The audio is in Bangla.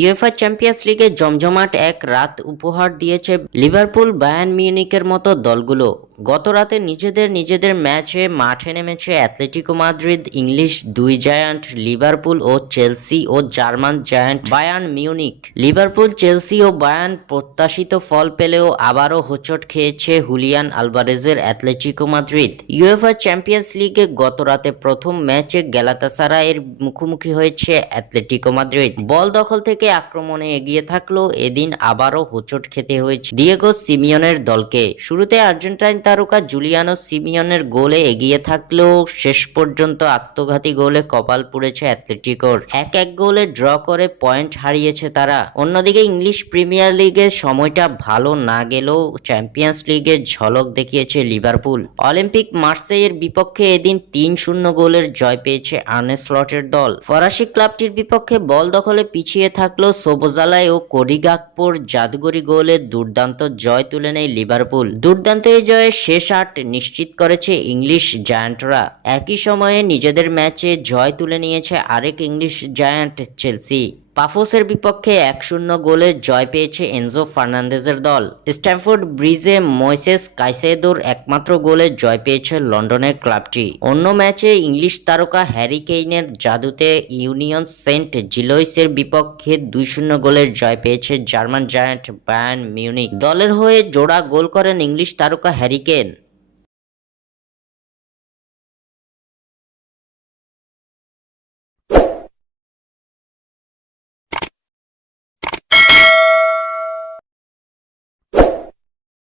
ইউএফা চ্যাম্পিয়ন্স লিগে জমজমাট এক রাত উপহার দিয়েছে লিভারপুল, বায়ার্ন মিউনিখের মতো দলগুলো। গত রাতে নিজেদের ম্যাচে মাঠে নেমেছে অ্যাটলেটিকো মাদ্রিদ, ইংলিশ দুই জায়ান্ট লিভারপুল ও চেলসি ও German giant Bayern Munich. Liverpool, Chelsea ও বায়ার্ন প্রত্যাশিত ফল পেলেও আবারও হোঁচট খেয়েছে হুলিয়ান আলভারেজের অ্যাটলেটিকো মাদ্রিদ। ইউএফা চ্যাম্পিয়ন্স লিগে গত রাতে প্রথম ম্যাচে গ্যালাতাসারাইয়ের মুখোমুখি হয়েছে অ্যাটলেটিকো মাদ্রিদ। বল দখল থেকে আক্রমণে এগিয়ে থাকলেও এদিন আবারও হোঁচট খেতে হয়েছে ডিয়েগো সিমিওনের দলকে। শুরুতে আর্জেন্টাইন তারকা জুলিয়ানো সিমিওনের গোলে এগিয়ে থাকলেও শেষ পর্যন্ত আত্মঘাতী গোলে কপাল পুড়েছে অ্যাটলেটিকোর। 1-1 গোলে ড্র করে পয়েন্ট হারিয়েছে তারা। অন্যদিকে ইংলিশ প্রিমিয়ার লিগের সময়টা ভালো না গেলেও চ্যাম্পিয়ন্স লিগের ঝলক দেখিয়েছে লিভারপুল। অলিম্পিক মার্সেইয়ের বিপক্ষে এদিন 3-0 গোলের জয় পেয়েছে আর্নে স্লটের দল। ফরাসি ক্লাবটির বিপক্ষে বল দখলে পিছিয়ে থাকলেও সোবোজালাই ও কোডি গাকপোর জাদুঘরি গোলে দুর্দান্ত জয় তুলে নেয় লিভারপুল। দুর্দান্ত এই জয়ে শেষ 8 নিশ্চিত করেছে ইংলিশ জায়ান্টরা। একই সময়ে নিজেদের ম্যাচে জয় তুলে নিয়েছে আরেক ইংলিশ জায়ান্ট চেলসি। পাফোসের বিপক্ষে 1-0 গোলে জয় পেয়েছে এনজো ফার্নান্দেজের দল। স্ট্যামফোর্ড ব্রিজে ময়সেস কাইসেদোর একমাত্র গোলে জয় পেয়েছে লন্ডনের ক্লাবটি। অন্য ম্যাচে ইংলিশ তারকা হ্যারি কেইনের জাদুতে ইউনিয়ন সেন্ট জিলোইসের বিপক্ষে 2-0 গোলের জয় পেয়েছে জার্মান জায়ান্ট বায়ার্ন মিউনিখ। দলের হয়ে জোড়া গোল করেন ইংলিশ তারকা হ্যারি কেইন।